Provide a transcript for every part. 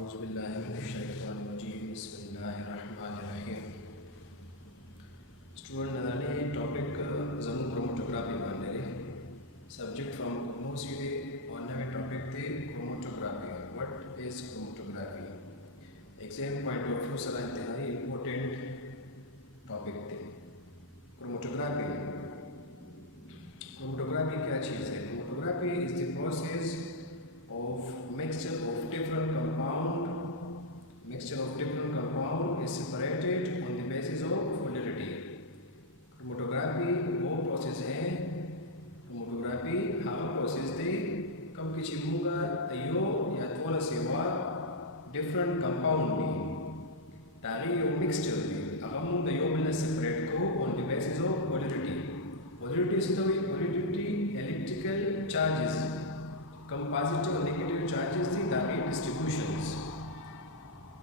औज़ुबिल्लाहिमिनश्शैतानिर्रजीम बिस्मिल्लाहिर्रहमानिर्रहीम। Student nadani topic zamu chromatography banere. Subject from Kumosidi on a topic the chromatography. What is chromatography? Exam point of view sara इंतहाई important topic थी. Chromatography. Chromatography क्या चीज़ है? Chromatography is the process of mixture of different compound is separated on the basis of polarity. Chromatography वो process है. Chromatography हाँ process थे कम किसी मुगा अयो या थोड़ा सेवा different compound भी तारी यो mixture भी अगर मुगा यो बिना separate को on the basis of polarity. Polarity से तो polarity electrical charges कम पॉजिटिव और नेगेटिव चार्जेस थी ताकि डिस्ट्रीब्यूशंस.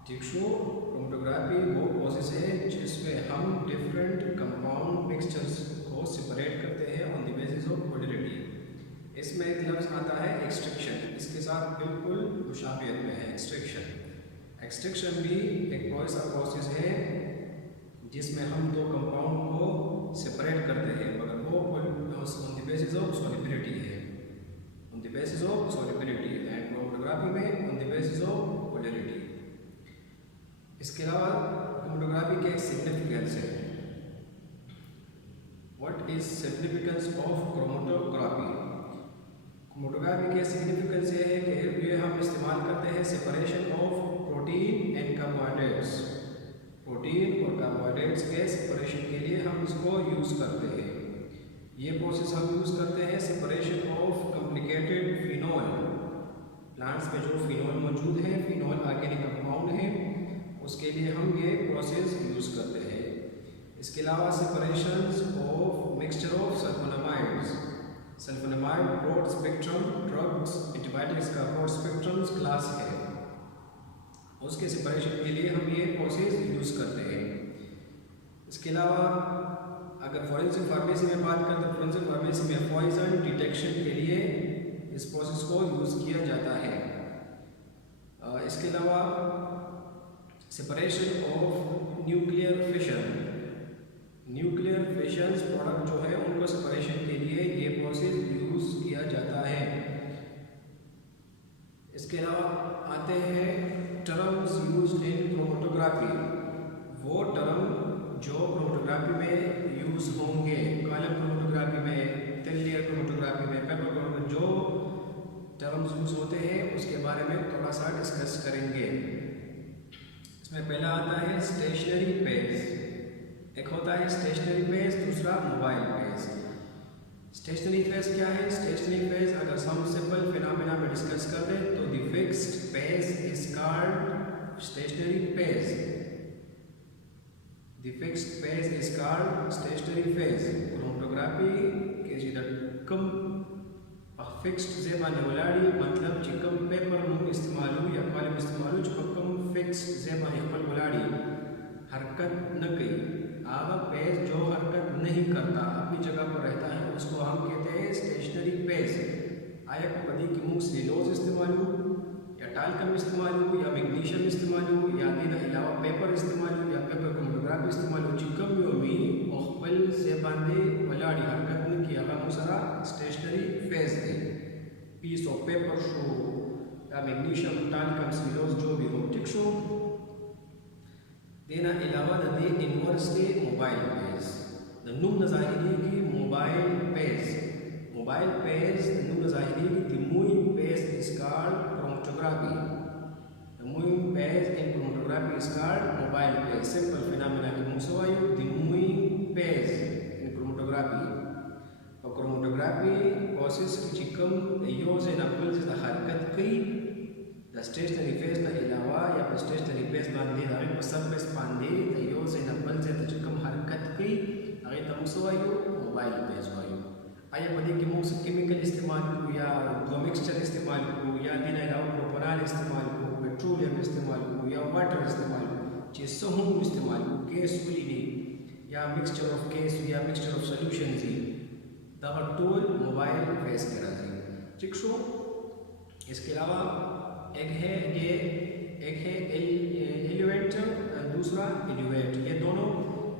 ठीक शो क्रोमेटोग्राफी वो प्रोसेस है जिसमें हम डिफरेंट कंपाउंड मिक्सचर्स को सेपरेट करते हैं on the basis of polarity. इसमें एक लफ्ज़ आता है एक्सट्रैक्शन. इसके साथ बिल्कुल मुशाबियत में है एक्सट्रैक्शन. एक्सट्रैक्शन भी एक ऐसा प्रोसेस है जिसमें हम दो कंपाउंड को सेपरेट करते हैं मगर वो on the basis of solubility है. On the basis of solubility and chromatography में on the basis of polarity. इसके अलावा chromatography के significance है. What is significance of chromatography? Chromatography के significance ये है कि ये हम इस्तेमाल करते हैं separation of protein and carbohydrates. Protein और कार्बोहाइड्रेट्स के सेपरेशन के लिए हम इसको यूज़ करते हैं. ये प्रोसेस हम यूज़ करते हैं separation of complicated phenol. Plants में जो फिनॉल मौजूद है, फिनॉल ऑर्गेनिक कंपाउंड है, उसके लिए हम ये प्रोसेस यूज़ करते हैं. इसके अलावा separations of mixture of sulphonamides. Sulphonamide broad spectrum drugs antibiotics का ब्रॉड स्पेक्ट्रम क्लास है, उसके सेपरेशन के लिए हम ये प्रोसेस यूज़ करते हैं. इसके अलावा अगर फॉरेंसिक फार्मेसी में बात करें तो फॉरेंसिक फार्मेसी में पॉइजन डिटेक्शन के लिए इस प्रोसेस को यूज़ किया जाता है. इसके अलावा separation of nuclear fission. Nuclear fissions product जो है उनको सेपरेशन के लिए ये प्रोसेस यूज़ किया जाता है. इसके अलावा आते हैं टर्म्स यूज्ड इन क्रोमेटोग्राफी. वो टर्म जो क्रोमेटोग्राफी में यूज़ होंगे, कॉलम क्रोमेटोग्राफी में, थिन लेयर क्रोमेटोग्राफी में, पेपर क्रोमेटोग्राफी जो टर्म्स यूज़ होते हैं उसके बारे में थोड़ा सा डिस्कस करेंगे. इसमें पहला आता है स्टेशनरी पेज. एक होता है स्टेशनरी पेज, दूसरा मोबाइल पेज. स्टेशनरी पेज क्या है? स्टेशनरी पेज अगर हम सिंपल फिनोमेना में डिस्कस कर दें तो the fixed phase is called stationary phase. The fixed phase is called stationary phase. Chromatography के जिधर कम fixed ज़ेबान वलाडी मतलब चिकम पेपर मुंग इस्तेमालू या कॉलम इस्तेमालू जो कम fixed ज़ेबान इख्बल वलाडी हरकत न कई. आगा पेज जो हरकत नहीं करता अपनी जगह पर रहता है उसको हम कहते हैं स्टेशनरी पेज. आया को कभी की मुंग सेलोज इस्तेमालू या टालकम इस्तेमालू या मैग्नीशियम इस्तेमालू या दिन अलावा पेपर इस्तेमालू या पेपर क्रोमेटोग्राफी इस्तेमालू चिकम योमी ओखबल से बांधे वलाडी हरकत न किया का मुसरा स्टेशनरी फेज है. पीस ऑफ पेपर शो या मैग्नीशियम टालकम सेलोज जो भी हो ठीक शो देना अलावा दे इनवर्सली मोबाइल पेज. द नुम नज़ाहिरी की मोबाइल पेज. मोबाइल पेज नुम नज़ाहिरी की दिमुई phase is called chromatography. The moving phase in chromatography is called mobile phase. Simple phenomena के मुसवायु the moving phase in chromatography. और chromatography process की चिकम यूज़ इन अप्पल से हरकत कई the stationary phase ना इलावा या फिर stationary phase बांधे हमें पसंद पे बांधे the यूज़ इन अप्पल से चिकम हरकत कई अगर तम मुसवायु mobile phase वायु. आया बदी कि मुझसे केमिकल इस्तेमाल को या दो मिक्सचर इस्तेमाल को या दिन अलावा प्रोपनाल इस्तेमाल को, पेट्रोलियम इस्तेमाल को या वाटर इस्तेमाल को, जिससे हम इस्तेमाल को गैस कुलीनी या मिक्सचर ऑफ गैस या मिक्सचर ऑफ सॉल्यूशन जी दबा टूल मोबाइल फेस करा जी ठीक शो. इसके अलावा एक एलिवेट, ये दोनों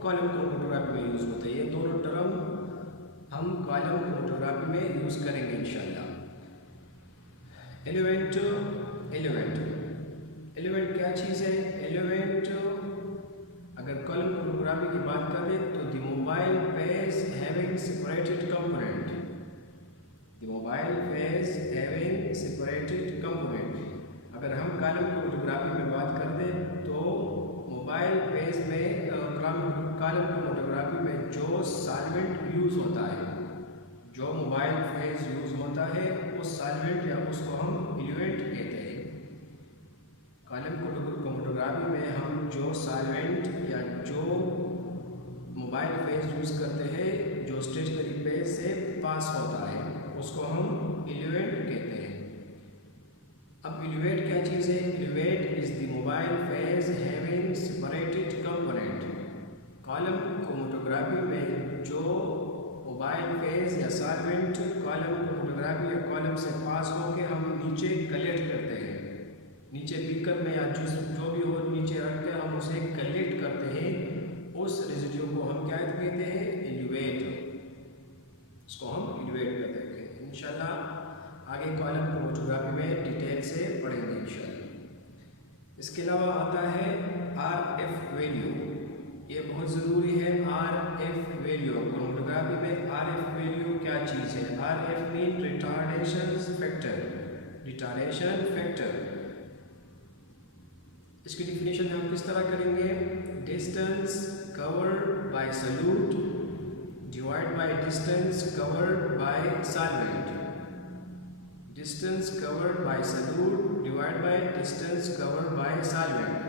कॉलम क्रोमेटोग्राफी में यूज़ होते हैं। ये दोनों टर्म हम कॉलम क्रोमेटोग्राफी में यूज़ करेंगे इंशाल्लाह। एलिवेट, एलिवेट क्या चीज़ है? एलिवेट अगर कॉलम क्रोमेटोग्राफी की बात करें तो the mobile phase having separated component, the mobile phase having separated component. अगर हम कॉलम क्रोमेटोग्राफी में बात कर दें तो मोबाइल फेज में कॉलम क्रोमेटोग्राफी में जो सॉल्वेंट यूज़ होता है, जो मोबाइल फेज यूज़ होता है उस सॉल्वेंट या उसको हम इल्यूएंट कहते हैं। कॉलम क्रोमेटोग्राफी में हम जो सॉल्वेंट या जो मोबाइल फेज यूज़ करते हैं, जो स्टेशनरी फेज से पास होता है, उसको हम इल्यूएंट कहते हैं। अब इल्यूएट क्या चीज़ है? Eluate is the mobile phase having separated component. Column chromatography में जो मोबाइल फेज या सॉल्वेंट कॉलम क्रोमेटोग्राफी या कॉलम से पास होके हम नीचे कलेक्ट करते हैं, नीचे बीकर में या जो भी हो नीचे रख के हम उसे कलेक्ट करते हैं, उस रेजिड्यू को हम क्या कहते हैं? इल्यूएट। इसको हम इल्यूएट कहते हैं। इंशाल्लाह आगे कॉलम क्रोमेटोग्राफी में डिटेल से पढ़ेंगे इंशाल्लाह। इसके अलावा आता है RF वैल्यू, ये बहुत ज़रूरी है। RF वैल्यू क्रोमेटोग्राफी में RF वैल्यू क्या चीज़ है? RF mean retardation factor, retardation factor. इसकी डिफिनेशन हम किस तरह करेंगे? Distance covered by solute divide by distance covered by solvent, distance covered by solute divide by distance covered by solvent.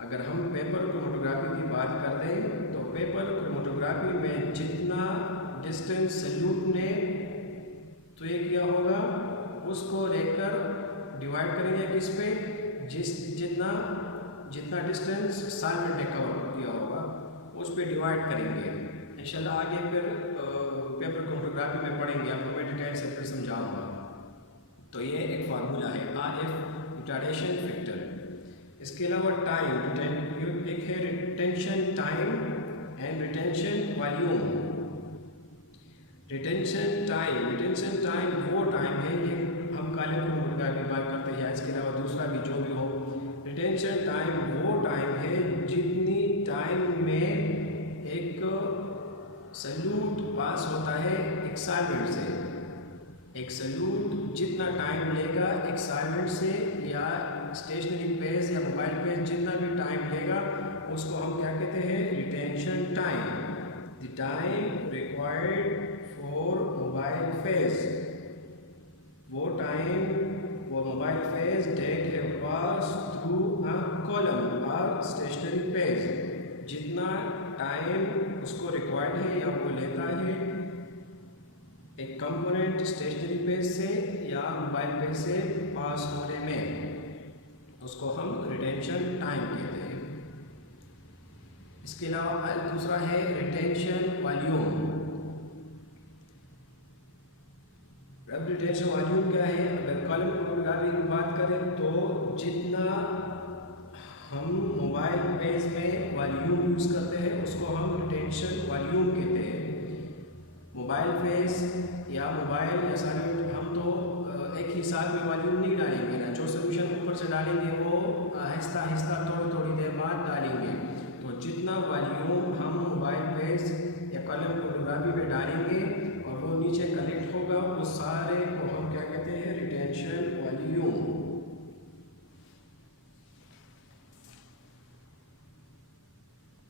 अगर हम पेपर क्रोमेटोग्राफी की बात कर दें तो पेपर क्रोमेटोग्राफी में जितना डिस्टेंस सॉल्यूट ने तय किया होगा उसको लेकर डिवाइड करेंगे किस पे? जितना डिस्टेंस सॉल्वेंट ने कवर किया होगा उस पे डिवाइड करेंगे। इंशाल्लाह आगे फिर पेपर क्रोमेटोग्राफी में पढ़ेंगे, आपको मैं डिटेल से फिर समझाऊंगा। तो ये एक फार्मूला है RF रिटार्डेशन फैक्टर। इसके अलावा टाइम, एक है retention time and retention volume. Retention time वो टाइम है, ये हम कॉलम क्रोमेटोग्राफी की बात करते हैं, इसके अलावा दूसरा भी जो भी हो। रिटेंशन टाइम वो टाइम है जितनी टाइम में एक सॉल्यूट पास होता है एक सॉल्वेंट से। एक सॉल्यूट जितना टाइम लेगा एक सॉल्वेंट से या स्टेशनरी फेज या मोबाइल फेज जितना भी टाइम लेगा उसको हम क्या कहते हैं? Retention time. The time required for mobile phase, वो टाइम वो मोबाइल फेज डेट है पास थ्रू अ कॉलम और स्टेशनरी फेज, जितना टाइम उसको रिक्वायर्ड है या वो लेता है एक कंपोनेंट स्टेशनरी पेज से या मोबाइल पेज से पास होने में, उसको हम रिटेंशन टाइम कहते हैं। इसके अलावा दूसरा है रिटेंशन वॉल्यूम। अब रिटेंशन वॉल्यूम क्या है? अगर कॉलम क्रोमेटोग्राफी की बात करें तो जितना हम मोबाइल पेज में वॉल्यूम यूज़ करते हैं उसको हम रिटेंशन वॉल्यूम कहते हैं। मोबाइल फेज या मोबाइल या सॉल्वेंट हम तो एक ही साल में वॉल्यूम नहीं डालेंगे ना, जो सोल्यूशन ऊपर से डालेंगे वो आहिस्ता आहिस्ता थोड़ी देर बाद डालेंगे।